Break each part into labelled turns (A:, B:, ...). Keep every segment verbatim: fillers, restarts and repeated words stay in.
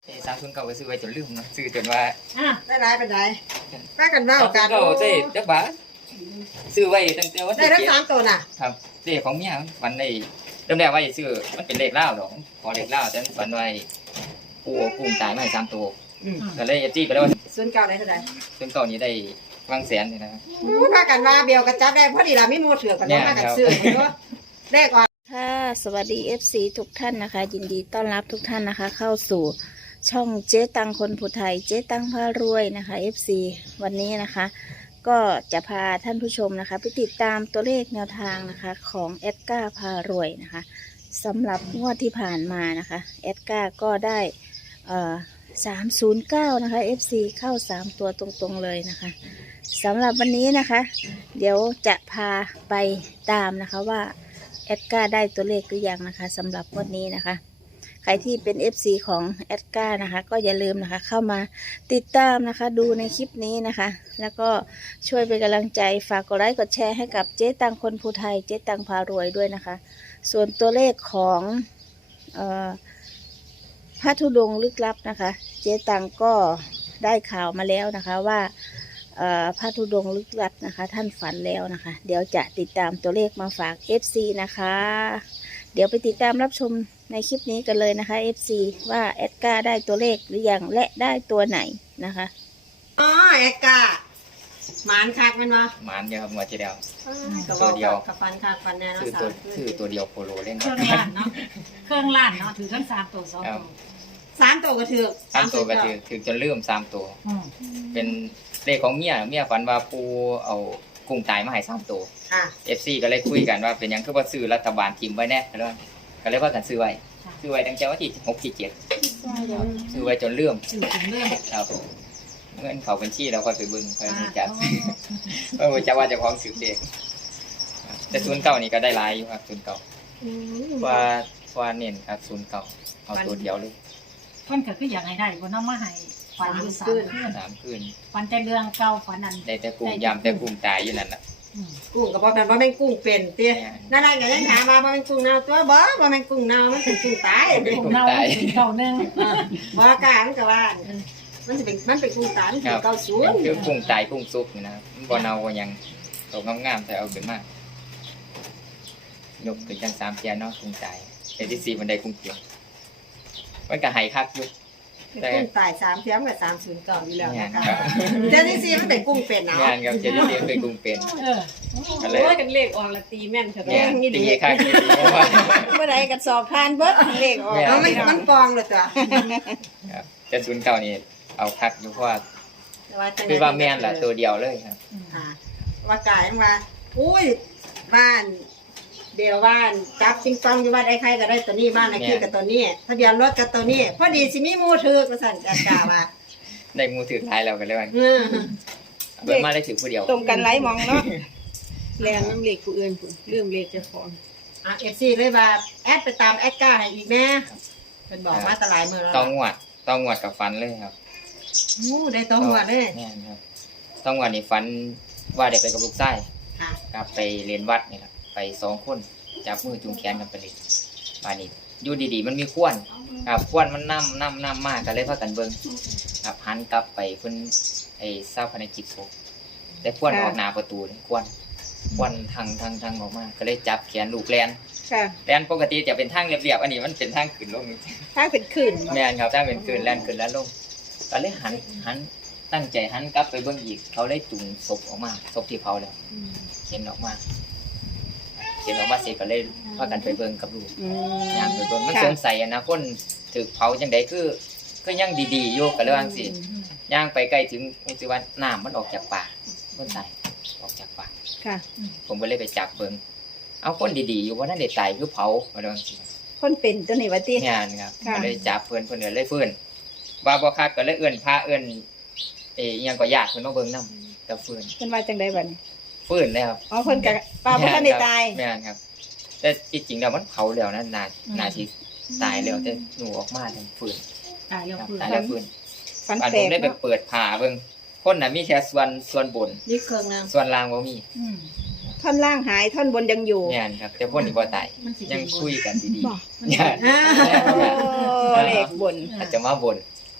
A: สามศูนย์เก้าก็ซื้อไว้จนลืมเนาะซื้อจนว่า
B: อ่ะได้หลายเป็นไรป้ากันว่ากัน
A: ก็เจ๊จักบาทซื้อไว้ตั้งแต่วัน
B: ได้ทั้งสามตัวน่ะ
A: ครับเจ๊ของเมียมันได้เริ่มแรกว่าจะซื้อมันเป็นเลขเล่าดอกพอเลขเล่าแต่ฝันไว้ปูกุ้งตายมาให้สามตัวก็เลยจี้ไปแล้วว่า
B: ศูนย์เก้าได้เท่าไหร่
A: ศูนย์เก้านี้ได้วางแสนนี่นะ
B: ป้ากันว่าเบียวกระจับได้พอดีล่ะไม่มัวเถื่อนกันว่าป้ากันซื้อเลขก่อน
C: ค่ะสวัสดี เอฟ ซี ทุกท่านนะคะยินดีต้อนรับทุกท่านนะคะเข้าสู่ช่องเจ๊ตังคนผู้ไทยเจ๊ตังพารวยนะคะ เอฟ ซี วันนี้นะคะก็จะพาท่านผู้ชมนะคะไปติดตามตัวเลขแนวทางนะคะของแอดก้าพารวยนะคะสำหรับงวดที่ผ่านมานะคะแอดก้าก็ได้เอ่อสามศูนย์เก้านะคะ เอฟ ซี เข้าสามตัวตรงๆเลยนะคะสำหรับวันนี้นะคะเดี๋ยวจะพาไปตามนะคะว่าแอดก้าได้ตัวเลขหรือยังนะคะสำหรับวันนี้นะคะใครที่เป็น เอฟ ซี ของแอดก้านะคะก็อย่าลืมนะคะเข้ามาติดตามนะคะดูในคลิปนี้นะคะแล้วก็ช่วยเป็นกำลังใจฝากกดไลค์กดแชร์ให้กับเจ๊ตังคนภูไทยเจ๊ตังพารวยด้วยนะคะส่วนตัวเลขของเอ่อพระธุดงค์ลึกลับนะคะเจ๊ตังก็ได้ข่าวมาแล้วนะคะว่าพระธุดงค์ลึกลับนะคะท่านฝันแล้วนะคะเดี๋ยวจะติดตามตัวเลขมาฝาก เอฟ ซี นะคะเดี๋ยวไปติดตามรับชมในคลิปนี้กันเลยนะคะ เอฟ ซี ว่าแอดก้าได้ตัวเลขหรือยังและได้ตัวไหนนะคะ
B: อ๋อแอดก้าหมานคักมันวะ
A: หมานเดียวครับหมดทีเดียว
B: ตัวเดียวกับฟันคักฟันแน่
A: คือตัวคือตัวเดียวโปโลเล่น
D: เครื่องล้านเนาะเครื่องล้านเนาะถือทั้งสามตัวสองตัว
B: สามตัวก็ถือ
A: สามตัวก็ถือถือจนลืมสามตัวเป็นเลขของเมียเมียฝันว่าปูเอากุ้งตายมาให้สามตัวเอฟซีก็เลยคุยกันว่าเป็นยังคือว่าซื้อรัฐบาลทีมไว้แน่ก็เลยก็เลยว่ากันซื้อไว้ซื้อไว้ตั้งแต่วันที่หกที่เจ็ดซื้อไว้จนลืมครับเงินเขาบัญชีแล้วก็ไปบึงคอยมีจัดเออจะว่าจะพร้อมซื้อเด็กแต่ศูนย์เก่านี่ก็ได้หลายอยู่ครับศูนย์เก่าว่าว่าเน้นครับศูนย์เก่าเอาตัวเดียวเลย
D: เพิ่นก็คืออยากให้ได้บ่นำมาให้ฝันอยู่สามคืน
A: สามคืน
D: ฝันแต่เรื่องเก่าฝันนั้น
A: ได้แต่กุ้งยำแต่กุ้งตายอยู่นั่นน่ะ
B: กุ้งก็บอกกันว่าแม่งกุ้งเป็นเตี้ยนั่นๆก็ยังถามว่าบ่แม่งกุ้งเน่าตัวบ่บ่แม่งกุ้งเน่ามันเป็นกุ้งตาย
D: กุ้งเน่าเป็นเก่านึง
B: บ่กล้ามันก็ว่ามันสิเป็นมันเป็นกุ้งตายมันเป็นเก่าสูง
A: คือกุ้งตายกุ้งสุกนี่นะมันบ่เน่าบ่หยังตกงามๆแต่เอาขึ้นมายกขึ้นจังสามเทียนเนาะกุ้งตายแต่ที่สี่มันได้กุ้งเขียวมันก็ให้คักอยู่
B: แต่กุ้งตายสามเทียมกับสามศูนย์เก้าอยู่แล้วนะคะเจ้าที่ซีมันเป็นกุ้งเป็นเนาะ
A: งานกับเจ้าที่ซีเป็นกุ้งเป็น
D: เออ
B: โอ้ยกันเลขออกละตีแม่นเถอะ
A: นี่ดีคักดี
C: เมื่อไรกันสอบผ่านเบิดเลขออก
B: มันมันปองเลยจ้ะ
A: ครับแต่ศูนย์เก้านี่เอาคักอยู่เพราะว่าคือว่าแม่นแหละตัวเดียวเลยครับ
B: ว่ากายว่าอุ้ยบ้านเดี๋ยวบ้านจับปิงปองอยู่บ้านไอ้ใครก็ได้ตัวนี้บ้านไอ้ขี้กับตัวนี้ทะเบียนรถกับตัวนี้พอดีสิมีมูถือกระสันจัดกาว่า
A: ได้มูถือท้ายเรากันเลยว่าเบิดมาได้ถือผู้เดียว
C: ตรงกันไล่มองเนาะแรงน้ำเหล็กผู้อื่นเรื่องเหล็กจะฟอง
B: อ่ะเอฟซีเลยว่าแอดไปตามแอดก้าให้อีกแม่เป็นบอกว่าตลายมือแล้ว
A: ต้องงวดต้องงวดกับฟันเลยครับ
B: อู้ได้ต้องงวดเลย
A: แน่ครับต้องงวดนี่ฟันว่าได้ไปกับลูกไส้กับไปเรียนวัดนี่แหละไปสองคนจับมือจูงแขนกันไปเลยมานี่อยู่ดีๆมันมีข้วนครับข้วนมันน้ำน้ำน้ำมากก็เลยพากันเบิ้งครับหันกลับไปเพิ่นไอ้เศร้าภายในจิตโศกแต่ข้วนออกหน้าประตูเลยข้วนข้วนทางทางทางออกมาก็เลยจับแขนลูกแลนแลนปกติจะเป็นทางเรียบๆอันนี้มันเป็นทางขึ้นลง
C: ทางเป็นขึ้น
A: แม่นครับทางเป็นขึ้นแลนขึ้นแล้วลงก็เลยหันหันตั้งใจหันกลับไปเบิ้งอีกเขาเลยจุงศพออกมาศพที่เผาแล้วเห็นออกมาเห็นออกมาเสร็จก็เลยพากันไปเบิ่งกับลูกย่างไปเบิ่งมันสงสัยนะคนถูกเผาจังไดคือก็ยังดีๆอยู่ก็เลยว่าจังซี่ย่างไปใกล้ถึงอุจจาระน้ำมันออกจากปากคนตายออกจากปาก
C: ค่ะ
A: ผมก็เลยไปจับเบิ่งเอาคนดีๆอยู่ว่านั่นได้ตายคือเผาว่าจังซี่
C: คนเป็นตัวนี้ว่าติ
A: งานครับก็เลยจับเพิ่นเพิ่นก็เลยฟื้นว่าบ่คักก็เลยเอื้อนพาเอื้อนเอ้อีหยังก็ญาติเพิ่นมาเบิ่งนำก็ฟื้น
C: เพิ่นว่าจังได๋บัดนี้
A: ฟื้นแล้วครับ
C: อ๋อเพิ่นก็ป้าบ่ทันได้ตาย
A: แม่นครับแต่จริงๆแล้วมันเผาแล้วนะนานาทีตายแล้วแต่หนูออกมาทั้งฟื้น
D: ตายแล้วฟื้น
A: ตายแล้วฟื้น
C: ฝันแปลก
A: ได้ไปเปิดผ่าเบิ่งคนน่ะมีแค่ส่วนส่วนบน
B: นี่เครื่องนึง
A: ส่วนล่างบ่มี
C: ท่อนล่างหายท่อนบนยังอยู่
A: แม่นครับแต่คนนี่บ่ตายยังคุยกันดีๆ
C: บ่เลขบน
A: อาจจะมาบน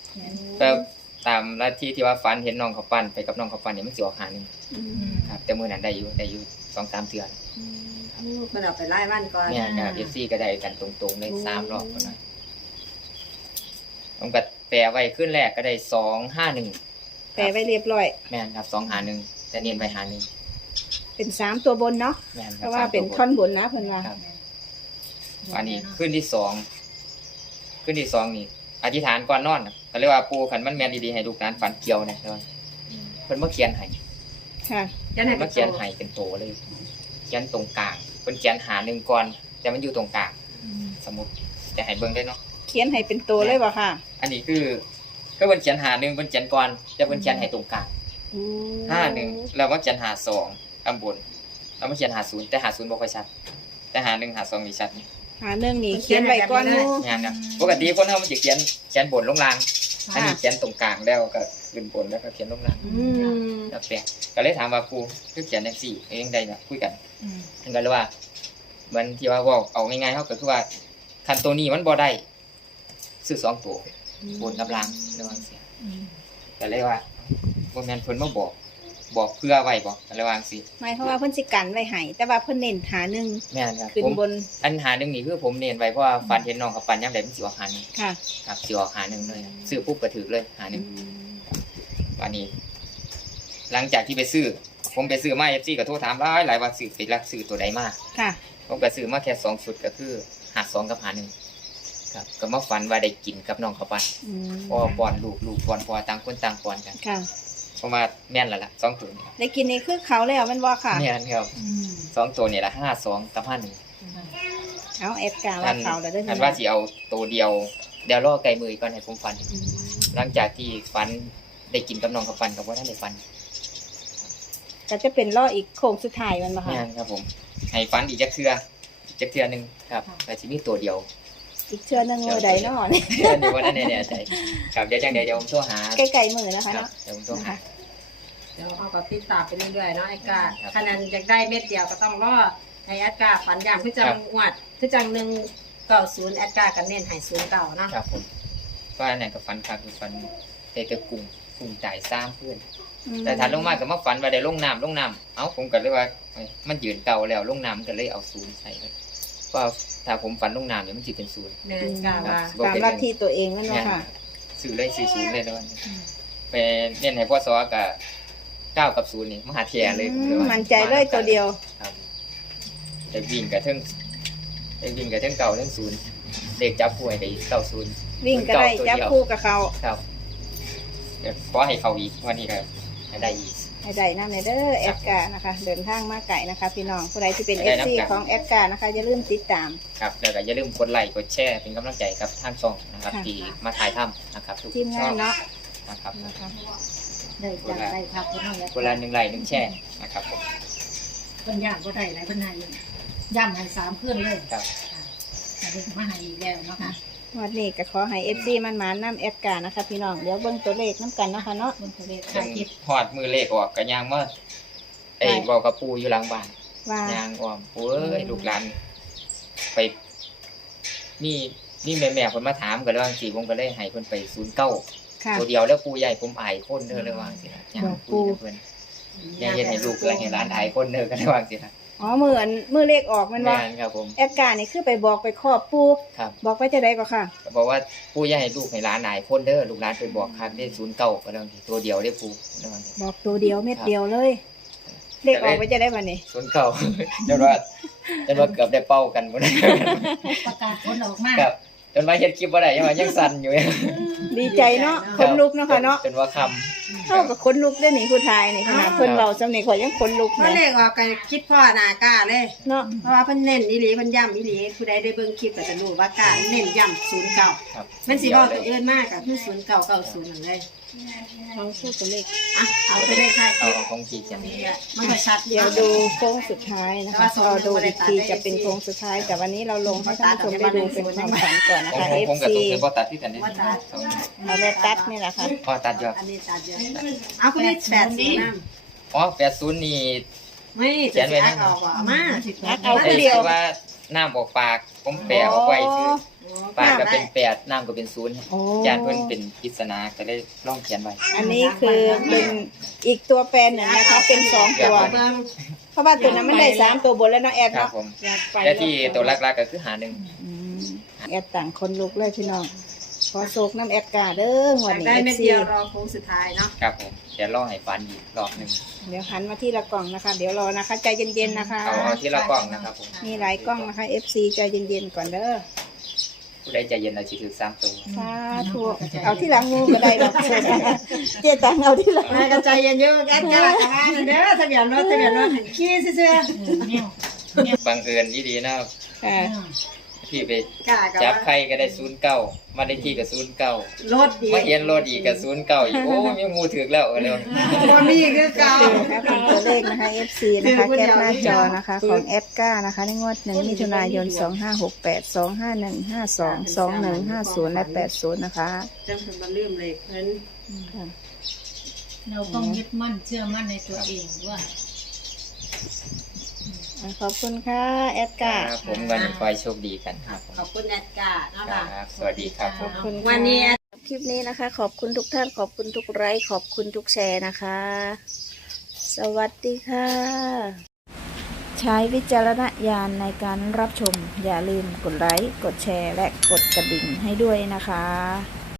A: แต่ตามลัทธิที่ว่าฝันเห็นน้องเขาปั้นไปกับน้องเขาปั้นนี่มันสิออกหาหนึง
C: อืม
A: ครับแต่มื้อนั้นได้อยู่ได้อยู่ สองสาม เทื่อ
B: มันเอาไปไล่บ้านก่อน
A: เนี่ยครับ เอฟ ซี ก็ได้กันตรงๆเลยสามรอบพุ่นน่ะผมก็แปลไว้ขึ้นแรกก็ได้สองห้าหนึ่ง
C: แปลไว้เรียบร้อย
A: แม่นครับสองหาหนึ่งแต่เน้นไปหาหนึ่ง
C: เป็นสามตัวบนเนาะ
A: แม่นค
C: เพ
A: รับ
C: ราะว่าเป็น
A: สมตัว
C: ท่อนบนนะเพิ่นว่า
A: ครับ อันนี้ขึ้นที่สองขึ้นที่สองนี่อธิษฐานก่อนนอนน่ะก็เรียกว่าปู่ขันมันแม่นดีๆให้ลูกหลานฝันเกี่ยวนะเพิ่นเพิ่นมาเขียนให้
C: ค่ะ
B: จะให้
A: เพิ่น
B: ไป
A: มาเขียนให้เป็นโตเลย เขียนตรงกลางเพิ่นเขียนหาหนึ่งก่อนแต่มันอยู่ตรงกลางสมมุติจะให้เบิ่งได้เนาะ
C: เขียนให้เป็นตัวเลยบ่ค่ะ
A: อันนี้คือก็เพิ่นเขียนหาหนึ่งเพิ่นเขียนก่อนแต่เพิ่นเขียนให้ตรงกลาง
C: อืม
A: ห้าหนึ่งแล้วมาเขียนหาสองข้างบนแล้วมาเขียนหาศูนย์แต่หาศูนย์บ่ค่อยชัดแต่หาหนึ่งหาสองนี่ชัดนี่
C: หาเรื่องนี้เขียนไว้ก่อนหมู่
A: งานนะปกติคนเฮามันสิเขียนเขียนบนลงล่างอันนี้เขียนตรงกลางแล้วก็ขึ้นบนแล้วก็เขียนลงล่าง
C: อืม
A: แล้วแปลกก็เลยถามว่าครูคือเขียนจังซี่เองได้น่ะคุยกันเพิ่นก็เลยว่าเหมือนที่ว่าเว้าเอาง่ายๆเฮาก็คือว่าคันตัวนี้มันบ่ได้ซื้อสองตัวบนกับล่างระวังเสียก็เลยว่าบ่แม่นเพิ่นมาบอกบอกเพื่อไว้บ่ก็เลยว่าจังซี่
C: หมายความว่าเพิ่นสิกันไว้ให้แต่ว่าเพิ่นเน้นหาหนึ่ง
A: แม่นครับ
C: ขึ้น
A: ผม
C: บน
A: อันหาหนึ่งนี่คือผมเน้นไว้เพราะว่าฟันเห็นน้องกับปันยามใดมันสิออกหาหนึ่ง
C: ค่ะ
A: ครับสิออกหาหนึ่งเลยครับซื้อปุ๊บก็ถือเลยหาหนึ่งวันนี้ หลังจากที่ไปซื้อ ผมไปซื้อมา เอฟ ซี ก็โทรถามหลายหลายว่าซื้อไปรักซื้อตัวใดมา
C: ค่ะ
A: ผมก็ซื้อมาแค่สองชุดก็คือหาสองกับหาหนึ่งครับก็มาฝันว่าได้กินกับน้องเขาปัน
C: อืม
A: พ่อป้อนลูกลูกป้อนพ่อต่างคนต่างป้อนกัน
C: ค่ะ
A: เพราะว่าแม่นแล้วล่ะสองตัวนี่ครับ
C: ได้กินนี่คือเขาแล้วแมันบ่ค่ะ
A: แม่นครับสองตัวนี่ละห้าสองกับห้าหนึ่ง
C: เอาแอดกาว่าเขาแล้วเด้อ
A: คันว่าสิเอาตัวเดียวเดี๋ยวรอไก่มือก่อนให้ผมฟัน
C: อืม
A: หลังจากที่ฟันได้กินกับน้องกับฟันกับว่าท่านได้ฟัน
C: ก็จะเป็นล่ออีกโค้งสุดท้ายแมันบ่ค่ะ
A: งานครับผมให้ฟันอีกจักเทืออีกจักเทือหนึงครับแต่สิมีตัวเดียว
C: อีกเชื่อหนึงมือใดเนาะนี่
A: เดี๋ยวนี้ว่านั่นแน่ๆใจครับเดี๋ยวจังเดี๋ยวเดี๋ยวผมโทรหา
C: ใกล้ๆมือนะคะ
A: ครับ
C: เนาะ
A: เดี๋ยวผมโทรหา
B: เดี๋ยวเอากับติดตามไปเรื่อยๆเนาะไอ้กา
A: ครับ
B: คะแนนอยากได้เม็ดเดียวก็ต้องรอให้แอดกาฝันอย่างคือจั
A: ครั
B: ง
A: บ
B: หวัดคือจังหนึ่งเก้าศูนย์แอดกากันเน้นให้ศูนย์เก่าเนาะ
A: ครับผมก็อันไหนกับฟันครับคือฟันเตะตะกุ้งกุ้งจ่ายซ้ำเพื่อน
C: อืม
A: แต่ถ้าลงมาก็มาฝันว่าได้ลงน้ำลงน้ำเอ้าผมก็เลยว่าเอ้ยมันยืนเก่าแล้วลงน้ำก็เลยเอาศูนย์ใส่เลยเพราะว่าถ้าผมฝันลงน้ำเนี่ยมันจะเป็นศูนย์
B: แม่นกาว่า
C: ตามลัทธิตัวเองแมันบ่ค่ะ
A: ซื้อเลยซื้อศูนย์เลยแล้ววันนี้ไปเน้นให้พ่อซอกับเก้ากับศูนย์นี่มหาเทียเลย
C: อืมมั่นใจเลยตัวเดียว
A: ครับแต่วิ่งกับเทิงแต่วิ่งกับเทิงเก่าเทิงศูนย์เด็กจับป่วยไปเก้าศูนย์
C: วิ่งก็ได้จับคู่กับเขา
A: ครับเดี๋ยวขอให้เขาอีกวันนี้ครับให้ได้อีก
C: ให้ได้นำในเด้อแอดกานะคะ เดินทางมาไกลนะคะ พี่น้องผู้ใดที่เป็น
A: ได้
C: เอฟ
A: นำ
C: ซี
A: กัน
C: ของแอดกานะคะอย่าลืมติดตาม
A: ครับแล้วก็อย่าลืมกดไลค์กดแชร์เป็นกำลังใจกับทางช่องนะครับ
C: ค่ะ
A: ที่มาถ่ายทำนะครับทุก
C: ทีมงานเนาะ
A: นะครับ
C: นะคะ
D: ได้จากได้ครับเพิ่นเอา
A: คนละหนึ่งไลค์หนึ่งแชร์นะครับผม
D: เพิ่นย่างบ่ได้หลายเพิ่นให้ย่ำให้สามคืนเลย
A: ครับ
D: ค่ะเพิ่นมาให้อีกแล้วเนาะค่ะ
C: วันนี้ก็ขอให้เอฟซีมันมานำแอดกานะคะ พี่น้องเดี๋ยวเบิ่งตัวเลขน้ำกันเนาะคะเนาะ
D: เพิ่นก็เลย
A: จ
D: ถ่าย
A: น
D: คลิป
A: หอดมือเลขออกกันยางเมื่อไอ้
C: ได้
A: บอกกับปูอยู่หลังบ้าน
C: ว่า
A: ยางอ้อมปูเอ้ยลูกหลานไปนี่นี่แม่แม่ๆคนมาถามกันแล้วบางทีผมก็เลยให้เพิ่นไปศูนย์เก้า
C: ค่ะ
A: ตัวเดียวแล้วปูใหญ่ผมอายคนเด้อเลยว่าจังซี่นะยาง
C: บอกปู
A: ปูเพิ่นอยังเฮ็ดให้ลูกหลานให้หลานอายคนเด้อก็ได้ว่าจังซี่นะ
C: อ๋อมืออันมือเลขออกแมันว่า
A: แม่นครับผม
C: แอดกานี่คือไปบอกไปครอบปู
A: ครับ
C: บอกไว้จะได้ก็ค่ะ
A: ก็บอกว่าปูใหญ่ให้ลูกให้หลานอายคนเด้อลูกหลานไปบอกคักได้ศูนย์เก้าก็แล้วาจังซี่ตัวเดียวได้อปูได้ว่าจังซี่
C: บอกตัวเดียวเม็ดเดียวเลย เลขออกไว้จะได้วันนี้
A: ศูนย์เก้า จนว่าจนว่าเกือบได้เป้ากันหมด
D: ประกาศผลออกมา
A: ครับจนว่าเฮ็ดคลิปบ่ได้ยังว่ายังสั่นอยู่
C: ดีใจเนาะคนลุกเนาะค่ะเนาะ
A: จนว่าคำ
C: เท่ากับคนลุกได้หนิผู้ชายนี่ขนาดเพิ่นเบาสำเนียงข่อยยังคนลุก
B: เพราะเล
C: เนี่ย
B: ขออกกันคิดพ่อหนากาเลย
C: เนาะ
B: เพราะว่าเพิ่นเน้นอีหลีเพิ่นย้ำอีหลีผู้ใดได้เบิ่งคลิปก็จะรู้ว่ากาเน้นย้ำศูนย์เก่า
A: ครับ
B: มันสิบอกตัวอื่นมากกับคือศูนย์เก่าเก่าศูนย์นั่นเลย
C: เขาพูดตัวเลข
B: อ่ะเอาไปเลยค่ะ
A: เอาเอาของกี่เขียน
B: มันก็ชัด
C: เดี๋ยวดูโค้งสุดท้ายนะคะเราดูอีกทีจะเป็นโค้งสุดท้าย แต่วันนี้เราลงให้ท่านผู้ชมได้ดูเป็นความฝันก่อนนะ
A: ผม
C: คะ
A: ผมผมกับ
C: เอฟซี
A: ตัวคือบ่ตัดที่กันนี่
C: เอาไปตัดนี่แหละค่ะ
A: พอตัดอยู่
B: อันนี้ตัดเยอะเอาคุณนี่แปดสิบน้
A: อ๋อแปดสิบนี่
B: ำไม่จะสิอักออกว่าเอามา
C: อักเอาคนเดียว
A: ว่าน้ำออกปากผมแปลออกไว้คือ
B: อ๋อ
A: ปากก็เป็นแปดน้ำก็เป็นศูนย์
C: โอ้
A: ยานเพิ่นเป็นปริศนาก็เลยลองเขียนไว้
C: อันนี้คือเป็นอีกตัวแปรหนึ่งนะคะ เป็นสองตัว
B: เบิ่ง
C: เพราะว่าตัวนั้นมันได้สามตัวบนแล้วเนาะแอด
A: ครับ
C: เนาะ
A: ผม
B: อยากไป
A: แต่ที่ตัวหลักๆก็คือหาหนึ่ง
C: อืมแอดต่างคนลุกเลยพี่น้องขอโศกน้ำแอดกาเด้อ
B: อ
C: วัน
B: ยาก
C: นี้
B: ได้
C: เอ
B: เม็ด
C: ฟซี
B: เดียวรอโค้งสุดท้ายเนาะ
A: ครับผมเดี๋ยวลองให้ฟันอีกรอบหนึง
C: เดี๋ยวหันมาที่ละกล่องนะคะ เดี๋ยวรอนะคะ ใจเย็นๆนะคะ
A: เอาเอาที่ละกล้องนะครับผม
C: มีหลายกล้องนะคะ เอฟซี ใจเย็นๆก่อนเด้อ
A: ผู้ใดใจเย็นเอาสิถือสามตัว
C: สาธุเอาที่หลังงูก็ได้หรอกเจ๊ตังเอาที่หลัง
B: นายกระจายเย็นเยอะแอดจ้าจ้าเด้อทะเบียนรถทะเบียนรถขี้ซื่อ
D: เนี่ย
A: บังเอิญดีๆนะ
C: เออ
A: พี่ไป
B: ๆกล้ากับ
A: จับใครก็ได้ศูนย์เก้ามาได้ที่กับศูนย์เก้าร
B: ถดี
A: มาเห็นรถอีกกับศูนย์เก้าอีกโอ้มีหมูถึกแล้วเร็ว
B: บ่มีคือเก่า
C: นะคะเป็นตัวเลขนะคะ เอฟซี นะคะแคปหน้าจอนะคะของแอดก้านะคะในงวดหนึ่งมิถุนายนสองห้าหกแปด สองห้าหนึ่ง ห้าสอง สองหนึ่ง ห้าศูนย์และแปดศูนย์นะคะ
B: จังเพิ่นมาลืมเลยเพิ่น
C: ค่ะ
D: เราต้องยึดมั่นเชื่อมั่นในตัวเองว่า
C: ขอบคุณค่ะแอด
A: ค
C: ก้า
A: รับผมวันนี้คอยโชคดีกันครับผม
B: ขอบคุณแอดกาเนาะ
A: ค
B: ค่ะ
A: รับสวัสดีครับผม
C: ขอบคุณค่ะ
B: วันนี้
C: คลิปนี้นะคะ ขอบคุณทุกท่านขอบคุณทุกไลค์ขอบคุณทุกแชร์นะคะ สวัสดีค่ะ ใช้วิจารณญาณในการรับชม อย่าลืมกดไลค์กดแชร์และกดกระดิ่งให้ด้วยนะคะ